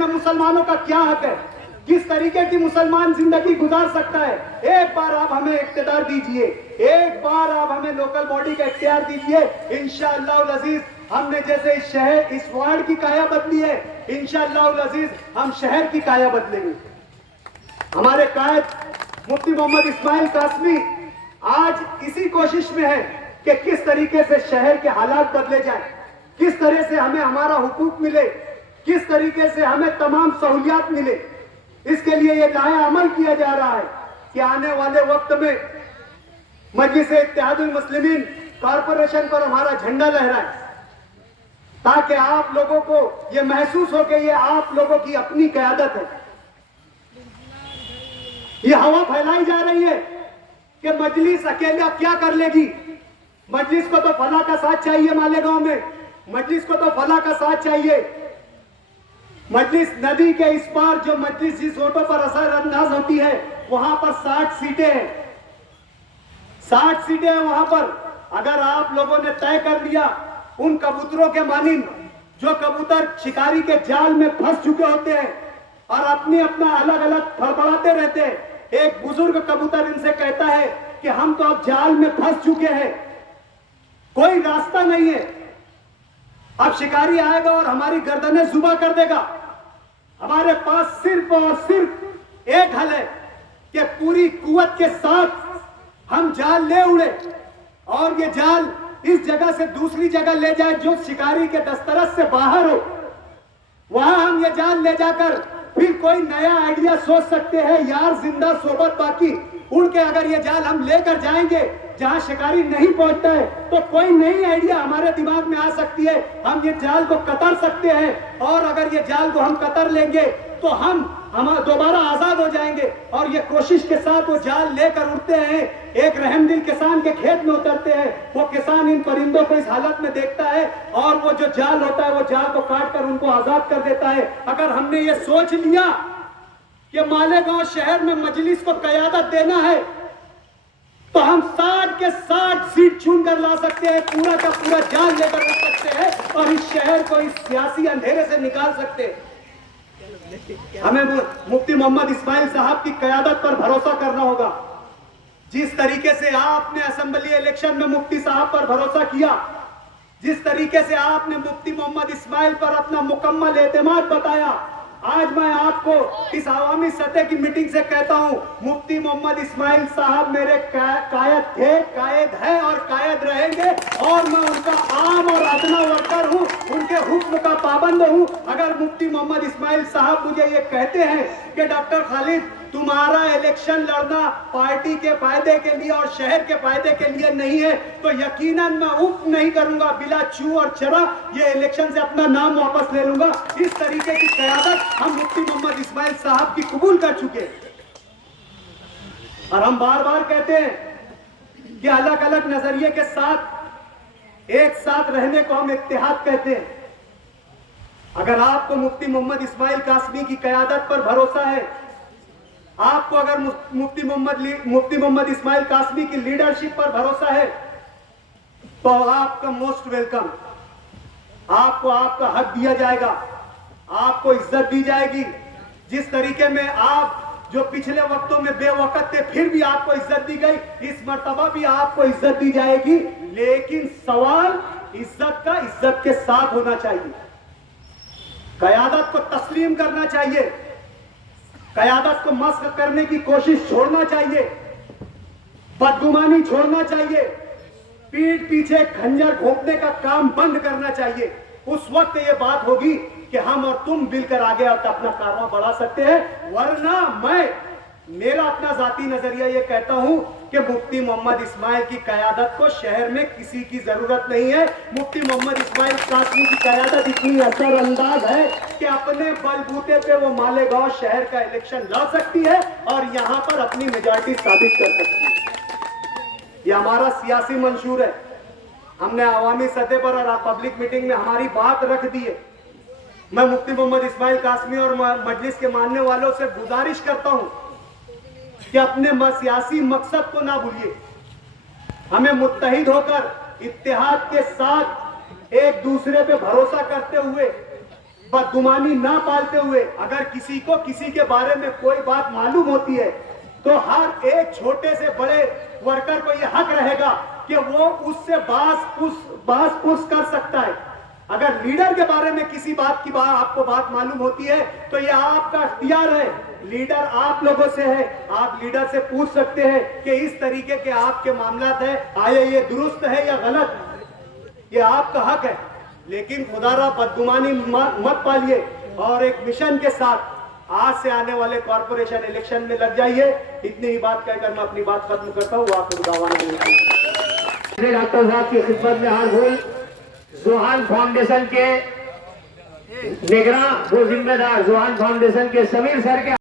में मुसलमानों का क्या हक है, किस तरीके की मुसलमान जिंदगी गुजार सकता है। एक बार आप हमें इख्तियार दीजिए, एक बार आप हमें लोकल बॉडी का इख्तियार दीजिए। इंशाअल्लाह अजीज हमने जैसे इस शहर, इस वार्ड की काया बदली है, इंशाअल्लाह अजीज हम शहर की काया बदलेंगे। हमारे कायद मुफ्ती मोहम्मद इस्माइल कासमी आज इसी कोशिश में है कि किस तरीके से शहर के हालात बदले जाएं, किस तरह से हमें हमारा हुकूक मिले, किस तरीके से हमें तमाम सहूलियात मिले। इसके लिए यह लाया अमल किया जा रहा है कि आने वाले वक्त में मजलिस इत्तेहादुल मुस्लिमीन कॉरपोरेशन पर हमारा झंडा लहराए, ताकि आप लोगों को यह महसूस हो कि यह आप लोगों की अपनी क़यादत है। ये हवा फैलाई जा रही है कि मजलिस अकेला क्या कर लेगी, मजलिस को तो फला का साथ चाहिए, मालेगांव में मजलिस को तो फला का साथ चाहिए। मजलिस नदी के इस पार जो मजलिस जिस वोटों पर असरअंदाज होती है वहां पर 60 सीटें हैं, 60 सीटें हैं वहां पर। अगर आप लोगों ने तय कर लिया उन कबूतरों के मानिंद जो कबूतर शिकारी के जाल में फंस चुके होते हैं और अपना अलग अलग फड़फड़ाते रहते हैं, एक बुजुर्ग कबूतर इनसे कहता है कि हम तो अब जाल में फंस चुके हैं, कोई रास्ता नहीं है, अब शिकारी आएगा और हमारी गर्दनें जुबा कर देगा। हमारे पास सिर्फ और सिर्फ एक हल है कि पूरी कुव्वत के साथ हम जाल ले उड़े और ये जाल इस जगह से दूसरी जगह ले जाए जो शिकारी के दस्तरस से बाहर हो। वहां हम ये जाल ले जाकर फिर कोई नया आइडिया सोच सकते हैं। यार जिंदा सोबत बाकी उड़ के अगर ये जाल हम लेकर जाएंगे जहां शिकारी नहीं पहुंचता है तो कोई नई आइडिया हमारे दिमाग में आ सकती है, हम ये जाल को कतर सकते हैं। और अगर ये जाल को हम कतर लेंगे तो हम दोबारा आजाद हो जाएंगे। और ये कोशिश के साथ वो जाल लेकर उड़ते हैं, एक रहमदिल किसान के खेत में उतरते हैं। वो किसान इन परिंदों को इस हालत में देखता है और वो जो जाल होता है वो जाल को काट कर उनको आजाद कर देता है। अगर हमने ये सोच लिया कि मालेगांव शहर में मजलिस को क़यादत देना है तो हम 60 के 60 सीट चुन कर ला सकते हैं, पूरा का पूरा जाल लेकर रख सकते हैं और इस शहर को इस सियासी अंधेरे से निकाल सकते हैं। हमें मुफ्ती मोहम्मद इस्माइल साहब की क़यादत पर भरोसा करना होगा। जिस तरीके से आपने असेंबली इलेक्शन में मुफ्ती साहब पर भरोसा किया, जिस तरीके से आपने मुफ्ती मोहम्मद इस्माइल पर अपना मुकम्मल एतमाद बताया, आज मैं आपको इस आवामी सतह की मीटिंग से कहता हूं, मुफ्ती मोहम्मद इस्माइल साहब मेरे कायद थे, कायद है और कायद रहेंगे और मैं उनका आम और अदना वर्कर हूं, उनके हुक्म का पाबंद हूं। अगर मुफ्ती मोहम्मद इस्माइल साहब मुझे ये कहते हैं कि डॉक्टर खालिद तुम्हारा इलेक्शन लड़ना पार्टी के फायदे के लिए और शहर के फायदे के लिए नहीं है, तो यकीनन मैं उफ नहीं करूंगा, बिला चू और चरा ये इलेक्शन से अपना नाम वापस ले लूंगा। इस तरीके की क़यादत हम मुफ्ती मोहम्मद इस्माइल साहब की कबूल कर चुके और हम बार बार कहते हैं कि अलग अलग नजरिए के साथ एक साथ रहने को हम इत्तेहाद कहते हैं। अगर आपको मुफ्ती मोहम्मद इस्माइल कासमी की क़यादत पर भरोसा है, आपको अगर मुफ्ती मोहम्मद इस्माइल कासमी की लीडरशिप पर भरोसा है तो आपका मोस्ट वेलकम। आपको आपका हक दिया जाएगा, आपको इज्जत दी जाएगी। जिस तरीके में आप जो पिछले वक्तों में बेवकत थे फिर भी आपको इज्जत दी गई, इस मर्तबा भी आपको इज्जत दी जाएगी। लेकिन सवाल इज्जत का इज्जत के साथ होना चाहिए। क़यादत को तस्लीम करना चाहिए, क़यादत को मस्क करने की कोशिश छोड़ना चाहिए, बदगुमानी छोड़ना चाहिए, पीठ पीछे खंजर घोंपने का काम बंद करना चाहिए। उस वक्त ये बात होगी कि हम और तुम मिलकर आगे अपना कारवां बढ़ा सकते हैं। वरना मेरा अपना जाती नजरिया ये कहता हूं कि मुफ्ती मोहम्मद इस्माइल की क़यादत को शहर में किसी की जरूरत नहीं है। मुफ्ती मोहम्मद इस्माइल कासमी की क़यादत इतनी असरअंदाज है कि अपने बलबूते पे वो मालेगांव शहर का इलेक्शन लड़ सकती है और यहां पर अपनी मेजॉरिटी साबित कर सकती है। ये हमारा सियासी मंशूर है। हमने आवामी सतह पर और पब्लिक मीटिंग में हमारी बात रख दी है। मैं मुफ्ती मोहम्मद इस्माइल कासमी और मजलिस के मानने वालों से गुजारिश करता हूं कि अपने सियासी मकसद को ना भूलिए। हमें मुत्तहिद होकर इत्तेहाद के साथ एक दूसरे पे भरोसा करते हुए बदगुमानी ना पालते हुए अगर किसी को किसी के बारे में कोई बात मालूम होती है तो हर एक छोटे से बड़े वर्कर को यह हक रहेगा कि वो उससे बास पूछ कर सकता है। अगर लीडर के बारे में किसी बात की आपको बात मालूम होती है तो यह आपका इख्तियार है, लीडर आप लोगों से है, आप लीडर से पूछ सकते हैं कि इस तरीके के आपके मामलात है, आए ये दुरुस्त है या गलत, ये आपका हक है। लेकिन खुदारा बदगुमानी मत पालिए और एक मिशन के साथ आज से आने वाले कॉर्पोरेशन इलेक्शन में लग जाइए। इतनी ही बात कहकर मैं अपनी बात खत्म करता हूँ। डॉक्टर साहब की खिदमत में हाजिर जोहान फाउंडेशन के निगरान वो जिम्मेदार जोहान फाउंडेशन के समीर सर के